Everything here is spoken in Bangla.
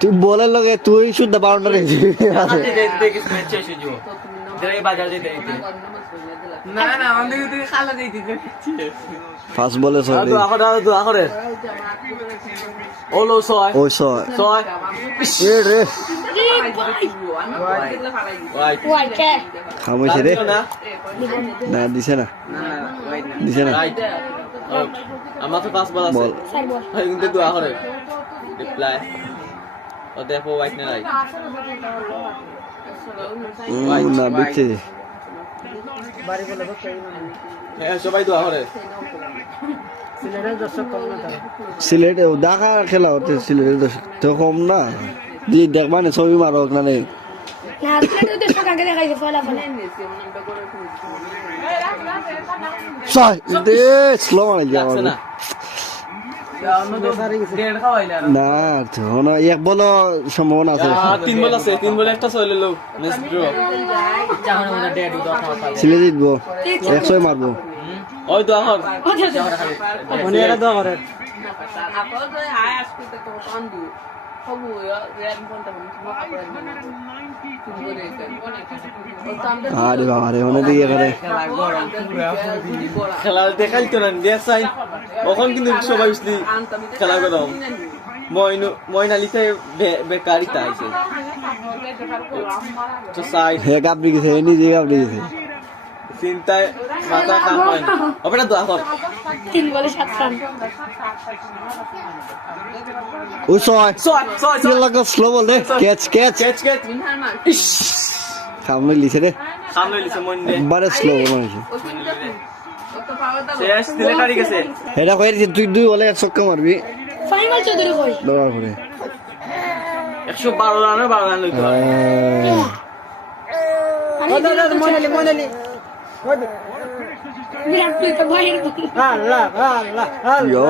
তুই বলার লগে তুই শুদ্ধ বাউন্ডারি ফার্স্ট বলে সরি ওলো ছয় ওই ছয় ছয় এ রে রাইট খামোছে রে না দিছে না দিছে না রাইট আমার তো পাঁচ বল আছে বল কিন্তু দোয়া করে রিপ্লাই ও দেখো হোয়াইট না রাইট না দেখছে হ্যাঁ সবাই দোয়া করে সিলেটে ঢাকা খেলা হচ্ছে সিলেটের দর্শক তো কম না জি দেখবা না ছবি মারক না নেই স্লো মানে লাগছে না না না এক বলো সম্ভাবনা আছে তিন বল আছে তিন বলে একটা ছয় লইলো নেক্সট ড্র সিলে জিতবো 100 মারবো ওই দোয়া কর অনেরা দোয়া করে আরে বাবা রে অনেক দিকে করে খেলা দেখাই তো না দেখাই ওখান কিন্তু সবাই বুঝলি খেলা করো ময়নালিতে বেকারিতা আছে তো সাইড হে গাবড়ি গেছে নিজে গাবড়ি গেছে চিন্তায় মাথা কাম হয় না ওটা দোয়া কর 3 বলে 7 রান ও ছয় ছয় কি লাগা স্লো বল দে ক্যাচ ক্যাচ ক্যাচ ক্যাচ সামনে লিছে রে সামনে লিছে মন্ডে বারে স্লো বল শেষ দিলে কারি গেছে এটা কইছি তুই দুই বলে এক ছক্কা মারবি ফাইনাল চৌধুরী কই দৌড়ার পরে 112 রানে 12 রান লইতো মনালি বিরাট তুই তো বাইরে ইয়ো